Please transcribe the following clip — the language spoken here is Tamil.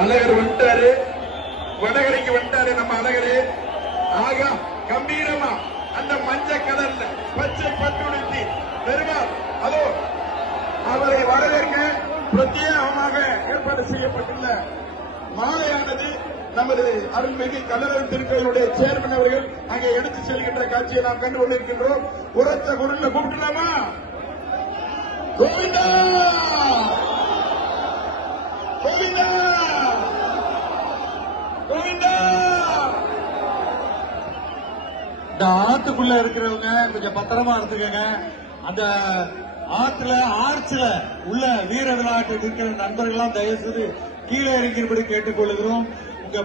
அழகர் வந்துட்டாரு, வடகரைக்கு வந்துட்டாரு நம்ம அழகரு. ஆகா கம்பீரமா அந்த மஞ்சள் கலர்ல பச்சை பட்டுடுத்தி பெருமாள் அதோ அவரை வரவேற்க பிரத்யேகமாக ஏற்பாடு செய்யப்பட்டுள்ள மாலையானது நமது அருள்மிகு கல்லழகர் திருக்கோயிலுடைய சேர்மன் அவர்கள் அங்கே எடுத்து செல்கின்ற காட்சியை நாம் கண்டு கொண்டிருக்கின்றோம். உரத்த குரல்ல கூப்பிடலாமா? கோவிந்தா கோவிந்தா கோவிந்தா. இந்த ஆத்துக்குள்ள இருக்கிறவங்க கொஞ்சம் பத்திரமா இருந்துக்கங்க. அந்த ஆற்றுல ஆர்ச்ல உள்ள வீர விளையாட்டு இருக்கிற நண்பர்கள்லாம் தயவு செய்து கீழே இறங்கியபடி கேட்டுக்கொள்கிறோம். உங்க